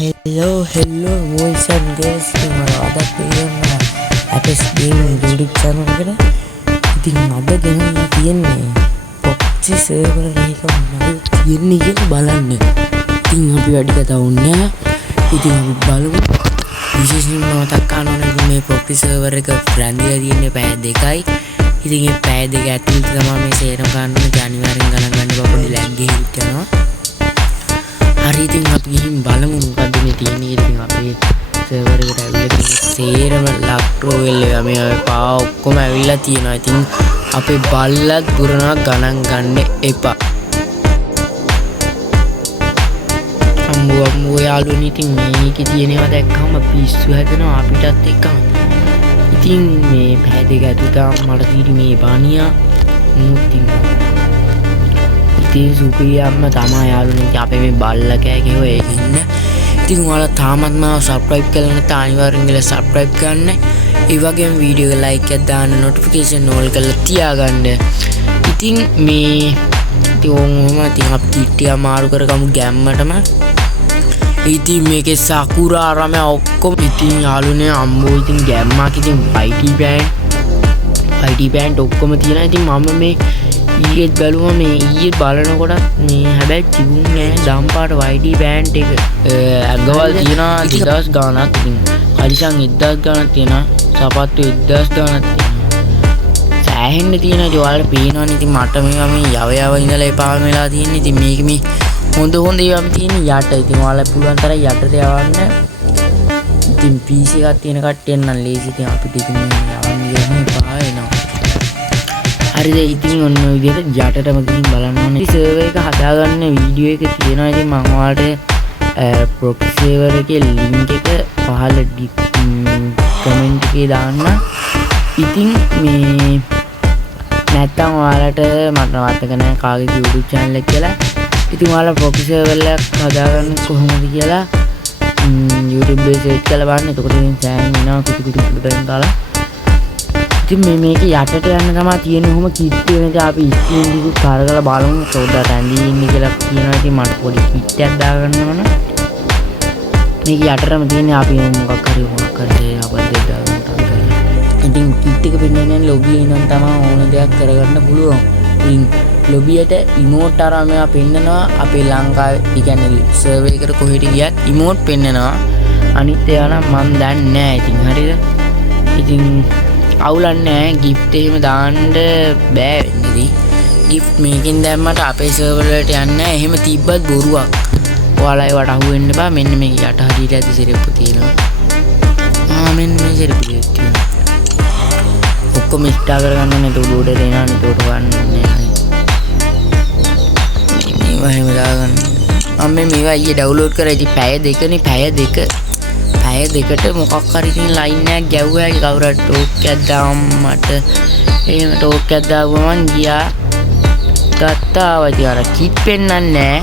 Hello boys and girls. Ada piyana Apex Gaming YouTube channel එකට ඉතින් අද ගෙනල්ලා තියෙන්නේ PUBG server එකක මොනවද තියෙන්නේ කියලා බලන්න. ඉතින් අපි වැඩි කතා වුණේ නැහැ. ඉතින් අපි බලමු. විශේෂයෙන්ම මතක් කරනවා මේ PUBG server එක friendly තියෙන්නේ පැය දෙකයි. ඉතින් මේ පැය දෙක ඇතුළත තමයි මේ සේරම ගන්න ජනවාරියෙන් ගණන් ගන්න පොඩි ලැග් එකක් යනවා. hari ඉතින් අපි ගිහින් බලමු මොකද්ද මේ තියෙන්නේ. ඉතින් අපේ සර්වර් එකට ඇවිල්ලා සේරම ලක්ට්‍රෝ වෙල්ලා මේ පා ඔක්කොම ඇවිල්ලා තියෙනවා. ඉතින් අපේ බල්ලත් දුරනවා ගණන් ගන්න එපා. අම්මෝ යාළුවනි ඉතින් මේකේ තියෙනවා දැක්කම පිස්සු හැදෙනවා අපිටත් එක්කම. ඉතින් මේ පැය දෙක ඇතුළත මට තියෙන්නේ මේ බානියා මුත්තින් ඉතින් සුපිරියම්ම තමයි යාළුවනේ අපේ මේ බල්ලා කෑගේ ඔය ඉන්න. ඉතින් ඔයාලා තාමත් මාව subscribe කරලා නැත්නම් අනිවාර්යෙන් ගිහලා subscribe කරන්න. ඒ වගේම වීඩියෝ එක like එකක් දාන්න notification on කරලා තියාගන්න. ඉතින් මේ ඔහොම ඉතින් අපි කිට්ටිය මාරු කරගමු ගැම්මටම. ඉතින් මේකේ සකුරා රම ඔක්කොම ඉතින් යාළුවනේ අම්මෝ ඉතින් ගැම්මක් ඉතින් IT band ඔක්කොම තියෙනවා. ඉතින් මම මේ ඊයේත් බැලුවා මේ ඊයේ බලනකොට මේ හැබැයි තිබුණේ නෑ දම්පාට YT බෑන්ඩ් එක ඇගවල් තියෙනවා 2000 ගාණක්. ඉතින් කලිසම් 1000 ගාණක් තියෙනවා. සපත්තු 1000 ගාණක් තියෙනවා. සෑහෙන්න තියෙනවා. ඒ ඔයාලට පේනවනේ. ඉතින් මට මේවා මේ යව ඉඳලා එපා වෙලා තියෙන්නේ. ඉතින් මේක මේ හොඳ ඒවා තියෙන්නේ යට. ඉතින් ඔයාලා පුළුවන් තරම් යටට යවන්න. ඉතින් PC එකක් තියෙන කට්ටිය නම් ලේසි. ඉතින් අපිට ඉතින් යවන්න එපා වෙනවා. හරිද ඉතින් ඔන්න ඔය විදිහට යටටම ගිහින් බලන්න ඕනේ. සර්වර් එක හදාගන්න වීඩියෝ එක තියෙනවා. ඉතින් මම ඔයාලට ප්‍රොක්සි සර්වර් එකේ link එක පහළ කමෙන්ට් එකේ දාන්න. ඉතින් මේ නැත්තම් ඔයාලට මට මතක නැහැ කාගේ YouTube channel එක කියලා. ඉතින් ඔයාලා ප්‍රොක්සි සර්වර් එකක් හදාගන්න කොහොමද කියලා YouTube එකේ සර්ච් කරලා බලන්න. එතකොට ඉතින් සෑහෙන එනවා කුටි දාලා. ඉතින් මේක යටට යන්න තමයි තියෙන්නේ. ඔහොම කිට් වෙනද අපි ස්ක්‍රීන් දිගු කරගලා බලමු සෝදා රැඳී ඉන්නේ කියලා කියනවා. ඉතින් මට පොඩි කිට් එකක් දාගන්න ඕන. මේක යටටම තියෙන්නේ අපි මොකක් හරි අපදේ දාගන්න. ඉතින් කිට් එක පෙන්නන්නේ ලොබි එනම් තමයි ඕන දෙයක් කරගන්න පුළුවන්. ඉතින් ලොබියට ඉමෝට් අරන් මේවා පෙන්නනවා. අපේ ලංකාවේ ඒ කියන්නේ සර්වර් එකට කොහෙට ගියත් ඉමෝට් පෙන්නනවා. අනිත් ඒවා නම් මන් දන්නේ නැහැ. ඉතින් හරිද? ඉතින් අවුලන්නේ නැහැ. gift එහෙම දාන්න බෑ වෙන්නේ. gift මේකෙන් දැම්මට අපේ server වලට යන්නේ නැහැ. එහෙම තිබ්බත් බොරුවක්. ඔයාලා ඒවට අහු වෙන්න එපා. මෙන්න මේක යට හරියට ඇති සිරප්පු තියෙනවා. මෙන්න මේ සිරප්පු තියෙනවා. ඔක්කොම ඉස්ටා කරගන්න ඕනේ. ඒක උඩට එනවා නේ. ඒක වන්නේ නැහැ. මේවා එහෙම දාගන්න. මම මේවා ඊයේ ඩවුන්ලෝඩ් කරා. ඉතින් පැය දෙකනේ. පැය දෙකට මොකක් හරි ඉතින් ලයින් එකක් ගැව්වා. කවුරුත් ටෝක් එකක් දාම් මට එහෙම ටෝක් එකක් දාගුවා මං ගියා ගත්තා. ඉතින් අර කිට් පෙන්නන්නේ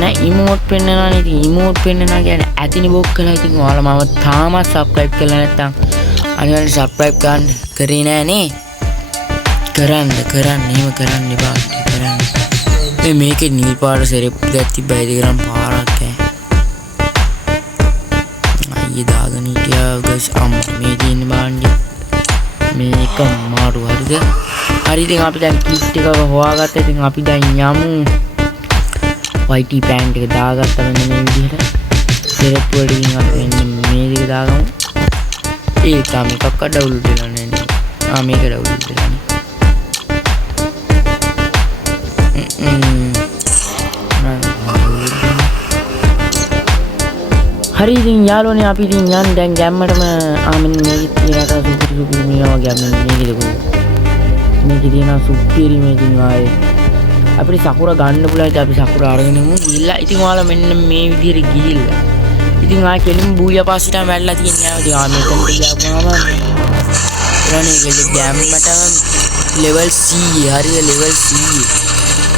නැහැ. ඉමෝට් පෙන්නනවානේ. ඉතින් ඉමෝට් පෙන්නනවා කියන්නේ ඇතිනි බොක්කලා. ඉතින් ඔයාලා මම තාමත් subscribe කරලා නැත්තම් අනිවාර්යෙන් subscribe කරන්න. කරේ නෑනේ. කරන්න එහෙම කරන්න එපා. කරන්න මේකේ නිල් පාට සෙරෙප්පු දෙයක් තිබ්බයි. ඒක නම් පාරක් ये दागन हिटिया guys මේ තියෙන බාණ්ඩය මේක මාරු හරිද? හරි ඉතින් අපි දැන් කිට් එක හොයාගත්තා. ඉතින් අපි දැන් යමු YT බෑන්ඩ් එක දාගත්තා මෙන්න මේ විදිහට. සෙරප්පු වලින් අපි මෙන්න මේ විදිහට දාගමු. ඒ තාම එකක් ඩවුන්ලෝඩ් වෙලා නැහැ නේ. මේක ඩවුන්ලෝඩ් වෙලා නේ. හරි ඉතින් යාළුවනේ අපි ඉතින් යන් දැන් ගැම්මටම මෙන්න මේක තියෙනවා සුපිරි මේවා වගේ මෙන්න මේකේ තියෙනවා සුපිරි මේ දිනවායේ අපිට සකුර ගන්න පුළුවන්. ඉතින් අපි සකුර අරගෙන යමු ගිහිල්ලා. ඉතින් ඔයාලා මෙන්න මේ විදිහට ගිහිල්ලා ඉතින් කෙලින් බූයා පාසිටම වැල්ලා තියෙනවා. ඉතින් මෙතනට ගියාම එන්නේ ගැම්මටම level C හරිය level C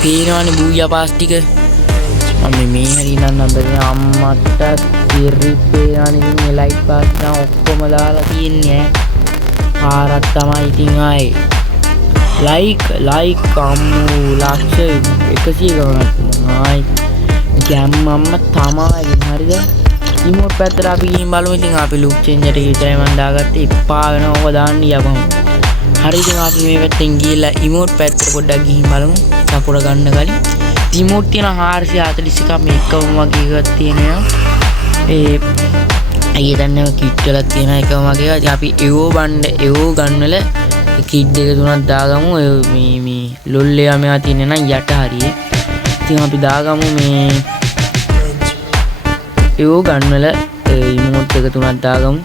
පේනවනේ බූයා පාස් ටික. මම මේ හරිනම් බැලුවා අම්මට ඉරිපේ අනිත් ලයිට් පාස් නම් ඔක්කොම දාලා තියන්නේ. පාරක් තමයි ඉතින් ආයේ like අම්මෝ ලක්ෂ 100 ගණන්. ගැම්මම්ම තමයි හරිද රිමෝට් පැත්තට අපි ගිහින් බලමු ඉතින් අපි ලුක් චේන්ජර් එක විතරයි මම දාගත්තේ එපා වෙනවා ඔක දාන්න යපමු හරි ඉතින් අපි මේ පැත්තෙන් ගිහලා රිමෝට් පැත්තට පොඩ්ඩක් ගිහින් බලමු සකුර ගන්න කලින් රිමෝට් තියෙන 441ක් මේ එකම වගේ එකක් තියෙනවා ඒ අයියටන්නේ කිට් වලක් තියෙන එකම වගේ එකක් අපි එවෝ ගන්න වල කිට් දෙක තුනක් දාගමු මේ ලොල්ලේ මෙයා තියෙන නම් යට හරියේ ඉතින් අපි දාගමු මේ ඒෝ ගන්නවල ඉමෝට් එක තුනක් දාගමු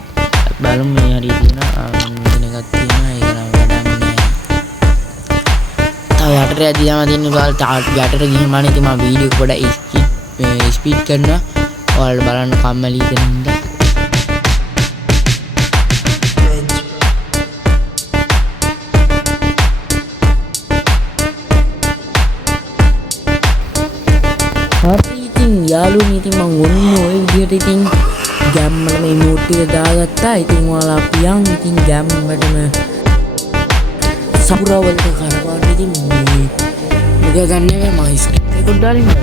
බලමු මේ හරිය තියෙනවා මෙතන එකක් තියෙනවා ඒක නම් වැඩක් නෑ තව යටට ඇදියාම තියෙන බාල් යටට ගිහින් මම ඉතින් මම වීඩියෝ එක පොඩ්ඩක් ස්පීඩ් කරනවා ඔයාලට බලන්න කම්මැලි හිතෙන හින්දා යාළුවනේ ඉතින් මම ඔන්න ඔය විදිහට ඉතින් ගැම්මල මේ ඉමෝට් එක දාගත්තා. ඉතින් ඔයාලා පියන් ඉතින් ගැම්මටම සපුරා වලට කරවන්න ඉතින් මේ මුග ගන්න මම ස්ක්‍රිප්ට් එක දාලා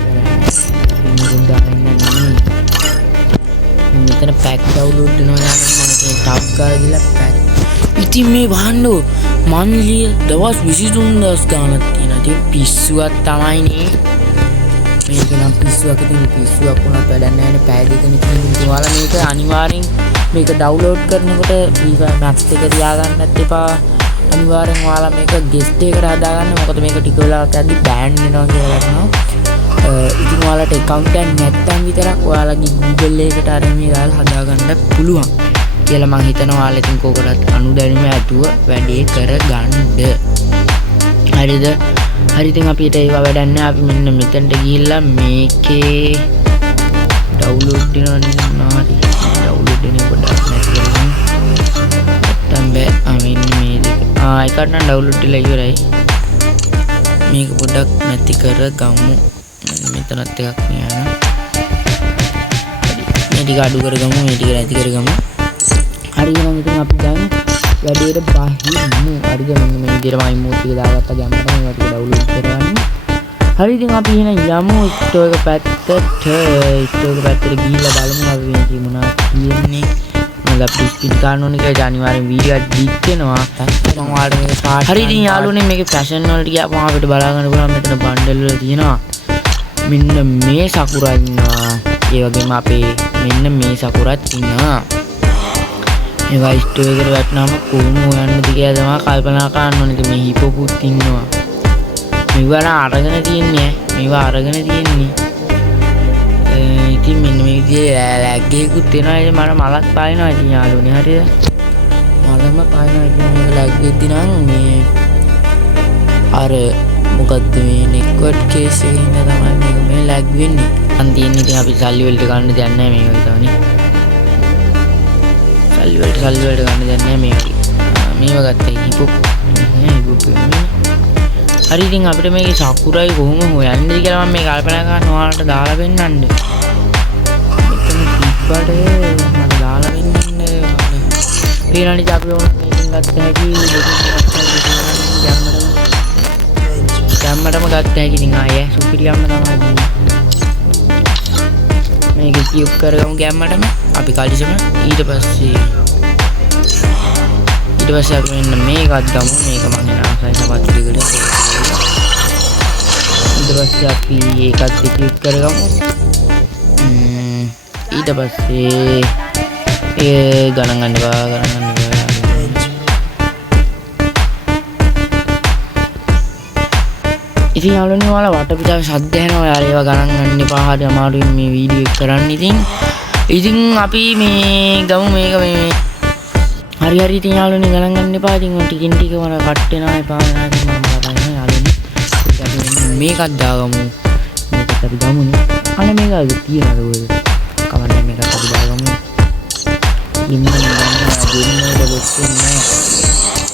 මෙතන පැක් ඩවුන්ලෝඩ් වෙනවා මම ඉතින් ටැප් කරලා ගිහලා පැක්. ඉතින් මේ වහන්නෝ මන්ලිය දවස් 23000 ගානක් තියෙනවා. ඉතින් පිස්සුවක් තමයිනේ. මේක නම් පිස්සුවක් ඉතින් පිස්සුවක් වුණත් වැඩක් නැහැ නේ පැය දෙකකින් ඉතින් ඔයාලා මේක අනිවාර්යෙන් මේක ඩවුන්ලෝඩ් කරනකොට Free Fire Max එක තියාගන්නත් එපා අනිවාර්යෙන් ඔයාලා මේක ගෙස්ට් එකකට හදාගන්න මොකද මේක ටික වෙලාවක් යද්දි බෑන් වෙනවා කියලා ගන්නවා ඉතින් ඔයාලට account එකක් නැත්නම් විතරක් ඔයාලගේ Google එකකට අර මේ දාලා හදාගන්න පුළුවන් කියලා මම හිතනවා ඔයාලා ඉතින් කෝකටත් අනුදැනුම ඇතුව වැඩේ කරගන්න හරිද හරි ඉතින් අපිට ඒවා වැඩක් නැහැ අපි මෙන්න මෙතනට ගිහිල්ලා මේකේ ඩවුන්ලෝඩ් වෙනවා නාටි ඩවුන්ලෝඩ් වෙන පොඩ්ඩක් නැති කරගමු නැත්තම් බෑ මෙන්න මේ දෙක එකට නම් ඩවුන්ලෝඩ් වෙලා ඉවරයි මේක පොඩ්ඩක් නැති කරගමු මෙතනත් එකක් නෑ මේ ටික අඩු කරගමු මේ ටික නැති කරගමු හරි එහෙනම් ඉතින් අපි දැන් වැඩේට බහිමු හරිද මෙන්න මේ විදිහට මම ඉමෝට් එක දාගත්තා ගැම්මට මේවා ටික ඩවුන්ලෝඩ් කරගන්න හරි ඉතින් අපි එහෙනම් යමු ස්ටෝ එක පැත්තට ගිහිල්ලා බලමු අපි මේ මොනවද කියන්නේ මම අපි ස්පීඩ් ගන්න ඕනේ කියලා අනිවාර්යෙන් වීඩියෝ එක ඩිලීට් වෙනවා මම ඔයාලට මේක පාට හරි ඉතින් යාළුවනේ මේකේ ෆැෂන් වලට ගියාම අපිට බලා ගන්න පුළුවන් මෙතන බන්ඩල් වල තියෙනවා මෙන්න මේ සකුරා ඉන්නවා ඒ වගේම අපේ මෙන්න මේ සකුරාත් ඉන්නවා ඒවා ස්ටෝ එකට වැටුනම කොහොම හොයන්නද කියලා තමයි කල්පනා කරන්න ඕනේ. ඉතින් මේ හිපොපුත් ඉන්නවා. මේවා අරගෙන තියන්නේ ඉතින් මෙන්න මේ විදිහේ ලැග් එකකුත් වෙනවා. ඉතින් මට මලක් පායනවා ඉතින් යාළුවනේ හරිද? මලම පායනවා ඉතින් මේක ලැග් වෙද්දි නම් මේ අර මොකද්ද මේ නෙට්වර්ක් කේස් එකේ ඉඳන් තමයි මේක මේ ලැග් වෙන්නේ. අන් තියෙන්නේ ඉතින් අපි සල්ලි වලට ගන්න දෙයක් නැහැ මේක විතරනේ. සල්ලි වලට ගන්න දෙයක් නැහැ මේව ගත්තා හිපොප් හරි ඉතින් අපිට මේකේ සකුරයි කොහොම හොයන්නද කියලා මම මේ කල්පනා කරනවා ඔයාලට දාලා පෙන්නන්න මෙතන තිබ්බට මම දාලා පෙන්නන්න පේනනි අපි ඕන මේකෙන් ගත්ත හැකි ගැම්මටම ගත්ත හැකි ඉතින් ආයේ සුපිරියම්ම තමයි මේක කියුප් කරගමු ගැම්මටම අපි කලිසම ඊට පස්සේ අපි මෙන්න මේකත් ගමු මේක මම එන ආසයි සමත් ටිකට ඊට පස්සේ අපි ඒකත් ක්ලික් කරගමු ඊට පස්සේ ඒ ගණන් ගන්න බා ඉතින් යාළුවනේ ඔයාලා වටපිටාවේ ශබ්ද ඇහෙනවා යාර ඒවා ගණන් ගන්න එපා හරි අමාරුයි මේ වීඩියෝ එක කරන්න ඉතින් අපි මේ ගමු මේක මේ හරි ඉතින් යාළුවනේ ගණන් ගන්න එපා ඉතින් ටිකින් ටික මම කට් වෙනවා එපා වෙනවා ඉතින් මම බලන්න යාළුවනේ මේකත් දාගමු මේකත් අපි ගමුනේ අනේ මේක තියෙනවද ඔය කමන්න මේකත් අපි දාගමු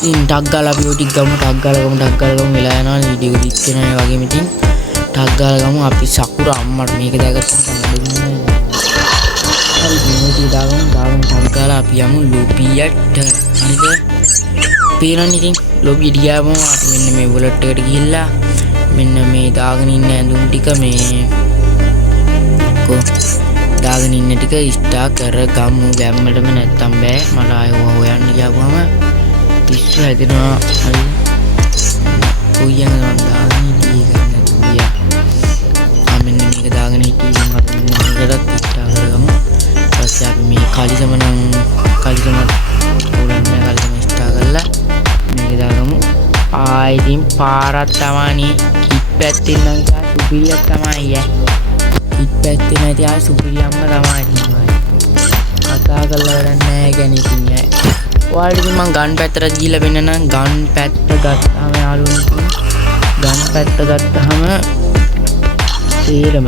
ඉන්න ටක් ගාලා අපි ඔය ටික ගමු ටක් ගාලා ගමු වෙලා යනවා වීඩියෝ එක දික් වෙනවා ඒ වගේම ඉතින් ටක් ගාලා ගමු අපි සකුර අම්මට මේක දැකගත්තා හරි මේක දාගමු ටක් ගාලා අපි යමු ලොබියට හරිද පේනවනේ ඉතින් ලොබියට ගියාම අපි මෙන්න මේ වොලට් එකට ගිහිල්ලා මෙන්න මේ දාගෙන ඉන්න ඇඳුම් ටික මේ යකෝ දාගෙන ඉන්න ටික ස්ටා කරගමු ගැම්මටම නැත්තම් බෑ මට ආයෙ හොයන්න ගියාම පිස්සු හැදෙනවා හරි කොයියන් ගන්න දාගෙන ඉඳී ගන්න තුියා මෙන්න මේක දාගෙන හිටියම අපි මේකටත් ස්ටා කරගමු ඊපස්සේ අපි මේ කලිසම ස්ටා කරලා මේක දාගමු ඉතින් පාරක් තමයි කිත් පැත්තෙන් නම් සුපිරියක් තමයි කිත් පැත්තේ නැති සුපිරියම්ම තමයි කතා කරලා වැඩක් නැහැ ගැන ඉතින් ඔයාලට මම ගන් පැත්තට ගිහිල්ලා වෙනනම් ගන් පැත්ත ගත්තාම යාළුවනේ ගන් පැත්ත ගත්තාම තීරම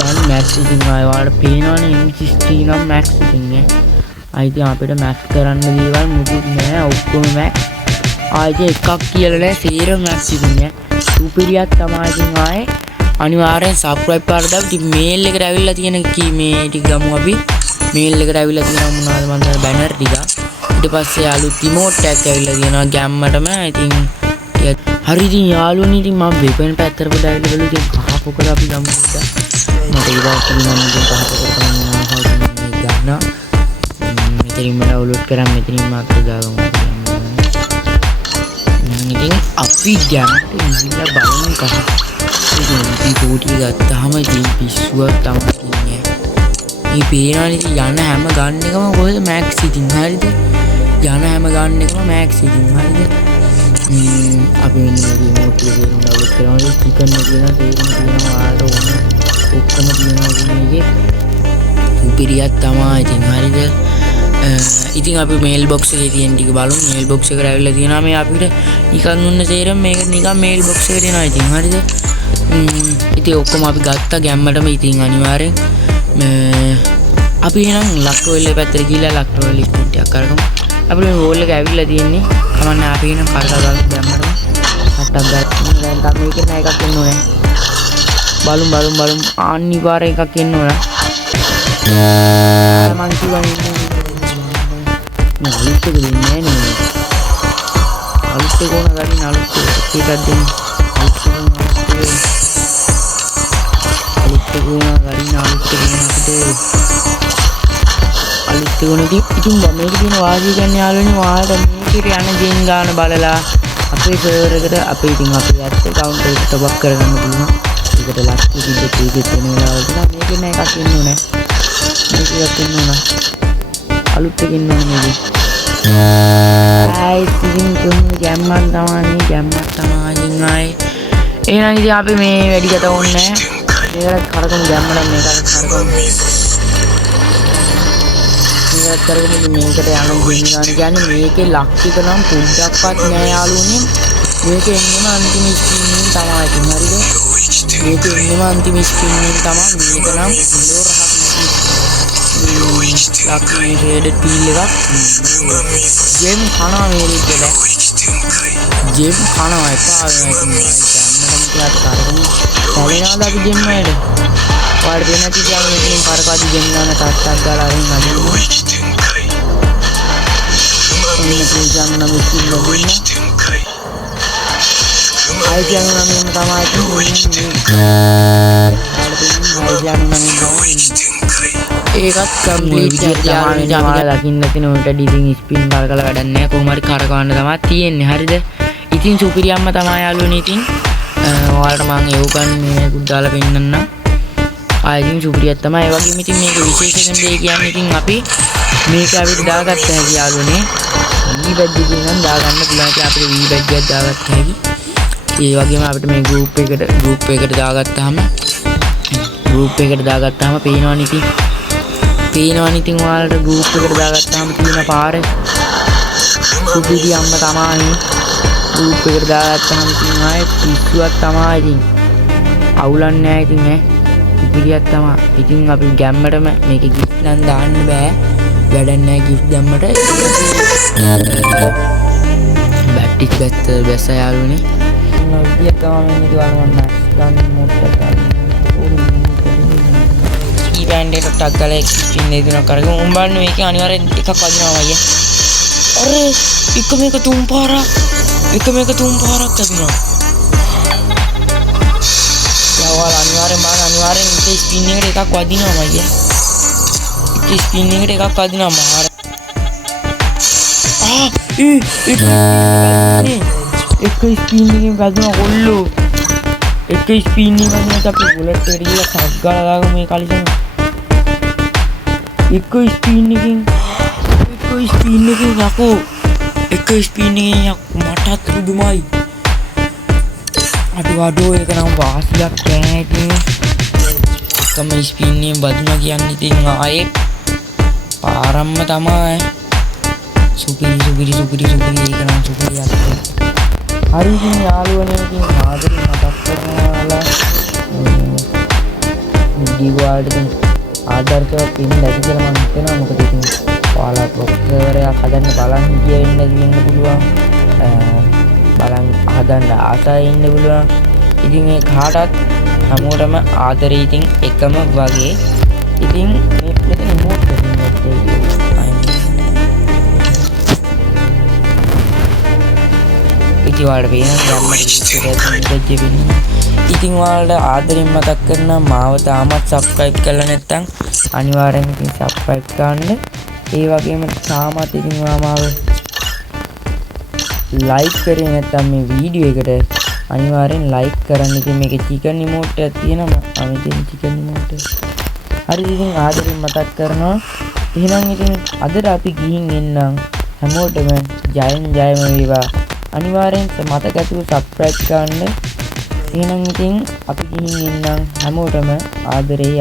ගන් මැක්ස් ඉතින් ඔයාලට පේනවනේ M16 නම් මැක්ස් ඉතින් ඉතින් අපිට මැක්ස් කරන්න දේවල් මුකුත් නැහැ ඔක්කොම මැක්ස් එකක් කියලා නෑ සීරම මැක්ස් ඉතින් සුපිරියක් තමයි ඉතින් අනිවාර්යෙන් සබ්ස්ක්‍රයිබ් කරලා දාන්න. ඉතින් මේල් එකට ඇවිල්ලා තියෙන මේ ටික ගමු අපි. මේල් එකට ඇවිල්ලා තියෙනවා මොනවද මන් දන්න බැනර් ටික. ඊට පස්සේ අලුත් ඉමෝට් එකක් ඇවිල්ලා තියෙනවා ගැම්මටම. ඉතින් හරි ඉතින් යාළුවනේ ඉතින් මම වෙපෙන් පැත්තට පොඩ ඇවිල්ලා බලුවා ඉතින් කහ පොකට අපි ගමු පුතා. මට ඊට පස්සේ මම ඉතින් කහ පොකට තමයි ගන්නවා. මෙතනින්ම ඩවුන්ලෝඩ් කරන් මෙතනින්ම අතට දාගමු. ඉතින් අපි ගැම්මට ඉඳලා බලමු කහ. ඉතින් කෝටි ගත්තාම ඉතින් පිස්සුවක් තමයි ඉන්නේ. මේ පේනවනේ ඉතින් යන හැම ගන්න එකම කොහෙද මැක්ස් ඉතින් හරිද? යන හැම ගන්න එකම මැක්ස් ඉතින් හරිද? අපි මෙන්න මේ රිමෝට් එක ඩවුන්ලෝඩ් කරනවා චිකන් එක වෙනවා තේරෙන තියෙනවා ආට ඕන ඔක්කොම තියෙනවා මේකේ. සුපිරියක් තමයි ඉතින් හරිද? ඉතින් අපි මේල් බොක්ස් එකේ තියෙන ටික බලමු. මේල් බොක්ස් එකට ඇවිල්ලා තියෙනවා මේ අපිට නිකන් උන්න තේරෙම මේක නිකන් මේල් බොක්ස් එකට එනවා ඉතින් හරිද? ඉතින් ඔක්කොම අපි ගත්තා ගැම්මටම ඉතින් අනිවාර්යෙන් අපි එහෙනම් ලක්ටෝල් පැත්තට ගිහිල්ලා ලක්ටෝල් ස්පීඩ් එකක් කරගමු. අපිට මේ වෝල් එක ඇවිල්ලා තියෙන්නේ කමන්න අපි එහෙනම් කරලා ගමු ගැම්මටම. හට්ටක් ගන්න දැන් තමයි මේකේ නෑ එකක් එන්න ඕනේ. බලමු අනිවාර්යෙන් එකක් එන්න ඕනේ. මං කියන්නේ අලුත් එක දෙන්නේ නෑ අලුත් එක ඕන ගන්න අලුත් එකක් දෙන්න අලුත් එක ඕන ගන්න අපිට අලුත් එක ඕන ඉතින් මේක තියෙන වාසිය ගන්න යාළුවනේ ඔයාලට මේකේ යන ජෙන් ගන්න බලලා අපේ සර්වර් එකට අපේ ඉතින් අපේ ඇත් account එක top up කරගන්න පුළුවන්. ඒකට ලක් දෙකක් තියෙන වෙලාවකට මේකේ නෑ එකක් එන්න ඕනේ. මේක එකක් එන්න ඕන. අලුත් එකක් එන්න ඕනේ මේකේ. ඉතින් ගැම්මක් තමයි ඉතින් එහෙනම් ඉතින් අපි මේ වැඩි ගත ඕනේ නැහැ. මේකට කරගමු ගැම්මට මේකට කරගමු මේකට යන ගෙන් ගන්න කියන්නේ මේකේ ලක්ෂික නම් පුඩක්වත් නෑ යාළුවනේ. මේකේ එන්නම අන්තිම ස්ක්‍රීන් එක තමයි ඉතින් හරිද? මේකේ එන්නම අන්තිම ස්ක්‍රීන් එක තමයි මේක නම් ලක්ෂික ෂේඩඩ් පීල් එකක් ජෙම් කනවා මේ ලිට්ට ජෙම් කනවා එපා වෙනවා ඉතින් කරගමු. සැලෙනවද අපි ජෙම් වලට? ඔයාලට දෙන්න නැති කියන්නේ මෙතනින් කරකවදි ජෙම් ගන්න ටට්ටක් ගාලා අරින් අදින්න. මේ පුජන් නම් ඉන්න දුන්න. ආයිජන් නම් තමයි ඒකත් කම්ප්ලීට් කරලා දකින්න තියෙන උන්ට ඩිසින් ස්පින් බල කරලා වැඩක් නැහැ. කොහොම හරි කරකවන්න තමයි තියෙන්නේ. හරිද? ඉතින් සුපිරියම්ම තමයි යාළුවනේ. ඉතින් ඔයාලට මම ඒවකන් මේකුත් දාලා පෙන්නන්න. ඉතින් සුපිරියක් තමයි. ඒ වගේම ඉතින් මේක විශේෂයෙන් දෙය කියන්නේ ඉතින් අපි මේක අපිට දාගත්ත හැකි යාළුවනේ. වී බැජ් එකකින් නම් දාගන්න පුළුවන්. ඉතින් අපිට වී බැජ් එකක් දාගත්ත හැකි. ඒ වගේම අපිට මේ ගෲප් එකට දාගත්තාම පේනවනේ ඉතින්. ඉතින් ඔයාලට ගෲප් එකට දාගත්තාම තියෙන පාරේ සුපිරියම්ම තමයි. ගෲප් එකට දාගත්තාම ඉතින් පිස්සුවක් තමයි ඉතින්. අවුලක් නැහැ ඉතින් සුපිරියක් තමයි. ඉතින් අපි ගැම්මටම මේක ගිෆ්ට් නම් දාන්න බෑ. වැඩක් නැහැ ගිෆ්ට් දැම්මට. බැට්ටිස් බැස්ස යාළුවනේ. විදියක් තමයි මේක වරවන්න. ගන්න මොකක්ද? බෑන්ඩ් එකක් ටක් ගාලා ස්පින් එක දෙනවා කරගෙන උන් බලන්න මේකේ අනිවාර්යෙන් එකක් වදිනවා අයියා. අර එක මේක තුන් පාරක් වදිනවා. ඔයාලා අනිවාර්යෙන් එකේ ස්පින් එකට එකක් වදිනවා මයියා. එකේ ස්පින් එකට එකක් වදිනවා මාර. එක ස්පින් එකකින් වැදුනා කොල්ලෝ. එක ස්පින් එකකින් වැදුනත් අපි බුලට් එකට ගිහලා කක් ගාලා දාගමු මේ කලිසම. එක ස්පින් එකකින් යකෝ. එක ස්පින් එකකින් මටත් පුදුමයි. අඩෝ ඒක නම් වාසියක් නෑ ඉතින්. එකම ස්පින් එකෙන් බදුනා කියන්නේ ඉතින් ආයේ පාරම්ම තමයි. සුපිරි ඒක නම් සුපිරියක්. හරි ඉතින් යාළුවනේ ඉතින් ආදරේ මතක් කරනවා වීඩියෝ වලට ආදර්ශව පින් දැකි කියලා මම හිතනවා. මොකද ඉතින් ඔයාලා ප්‍රොෆෙසර්යා හදන්න බලන් වෙන්න පුළුවන්. බලන් හදන්න ආසයි ඉන්න පුළුවන්. ඉතින් මේ කාටත් හැමෝටම ආදරේ ඉතින් එකම වගේ. ඉතින් මේ මෙතන රිමෝට් එකකින් ඔයාලට ඉතින් ඔයාලට ආදරෙන් මතක් කරන මාව තාමත් සබ්ස්ක්‍රයිබ් කරලා නැත්නම් අනිවාර්යෙන් ඉතින් සබ්ස්ක්‍රයිබ් කරන්න. ඒ වගේම තාමත් ඉතින් ඔයා මාව ලයික් කරේ නැත්නම් මේ වීඩියෝ එකට අනිවාර්යෙන් ලයික් කරන්න. ඉතින් මේකේ චිකන් ඉමෝට් එකක් තියෙනවා. මම ඉතින් චිකන් ඉමෝට් එක. හරි ඉතින් ආදරෙන් මතක් කරනවා. එහෙනම් ඉතින් අදට අපි ගිහින් එන්නම්. හැමෝටම ජයෙන් ජයම වේවා. අනිවාර්යෙන් මතක ඇතුව සබ්ස්ක්‍රයිබ් කරන්න. එහෙනම් ඉතින් අපි ගිහින් එන්නම්. හැමෝටම ආදරෙයි.